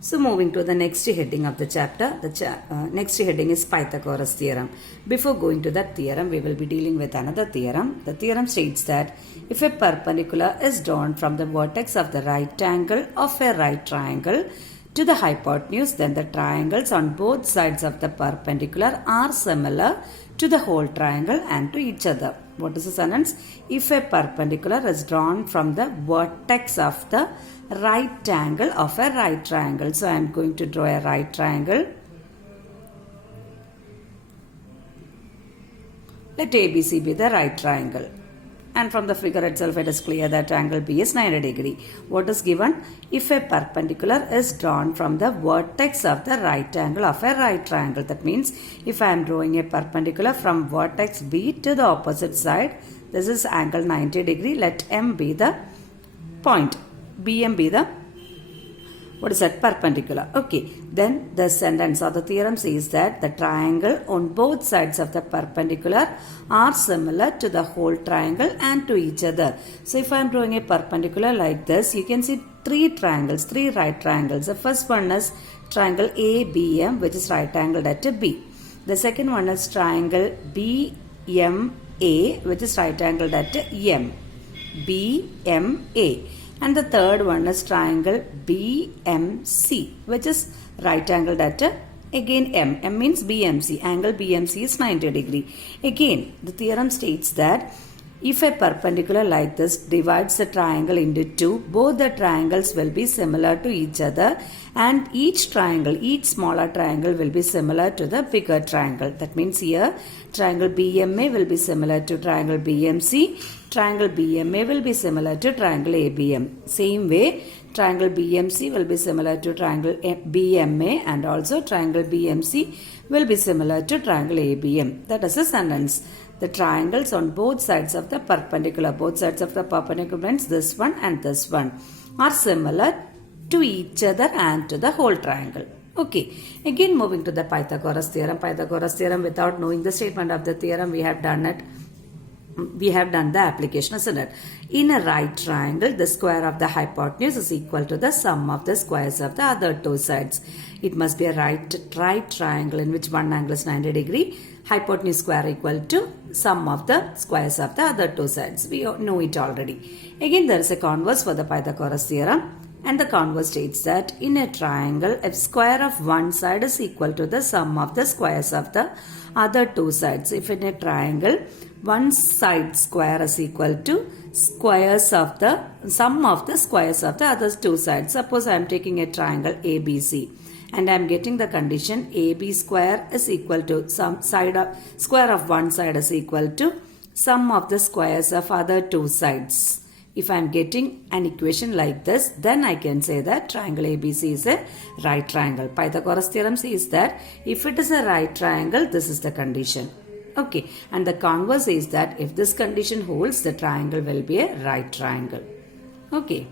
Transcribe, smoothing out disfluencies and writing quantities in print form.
So moving to the next heading of the chapter, next heading is Pythagoras theorem. Before going to that theorem, we will be dealing with another theorem. The theorem states that if a perpendicular is drawn from the vertex of the right angle of a right triangle to the hypotenuse, then the triangles on both sides of the perpendicular are similar to the whole triangle and to each other. What is the sentence? If a perpendicular is drawn from the vertex of the right angle of a right triangle. So I am going to draw a right triangle. Let ABC be the right triangle. And from the figure itself it is clear that angle B is 90 degree. What is given? If a perpendicular is drawn from the vertex of the right angle of a right triangle. That means if I am drawing a perpendicular from vertex B to the opposite side, this is angle 90 degree. Let M be the point. BM be the, what is that, perpendicular. Okay, then the sentence or the theorem says that the triangle on both sides of the perpendicular are similar to the whole triangle and to each other. So if I am drawing a perpendicular like this, you can see three triangles, three right triangles. The first one is triangle ABM, which is right angled at B. The second one is triangle BMA, which is right angled at M. BMA. And the third one is triangle BMC, which is right angled at again M. M means BMC. Angle BMC is 90 degree. Again, the theorem states that if a perpendicular like this divides the triangle into two, both the triangles will be similar to each other, and each triangle, each smaller triangle will be similar to the bigger triangle. That means here triangle BMA will be similar to triangle BMC. Triangle BMA will be similar to triangle ABM. Same way, triangle BMC will be similar to triangle BMA, and also triangle BMC will be similar to triangle ABM. That is the sentence. The triangles on both sides of the perpendicular, means this one and this one, are similar to each other and to the whole triangle. Okay, again moving to the Pythagoras theorem. Pythagoras theorem, without knowing the statement of the theorem, we have done it. We have done the application, isn't it? In a right triangle, the square of the hypotenuse is equal to the sum of the squares of the other two sides. It must be a right triangle in which one angle is 90 degree. Hypotenuse square equal to sum of the squares of the other two sides. We know it already. Again, there is a converse for the Pythagoras theorem. And the converse states that in a triangle, if square of one side is equal to the sum of the squares of the other two sides. If in a triangle, one side square is equal to squares of the sum of the squares of the other two sides. Suppose I am taking a triangle ABC and I am getting the condition AB square is equal to square of one side is equal to sum of the squares of other two sides. If I am getting an equation like this, then I can say that triangle ABC is a right triangle. Pythagoras theorem says that if it is a right triangle, this is the condition. Okay, and the converse is that if this condition holds, the triangle will be a right triangle. Okay.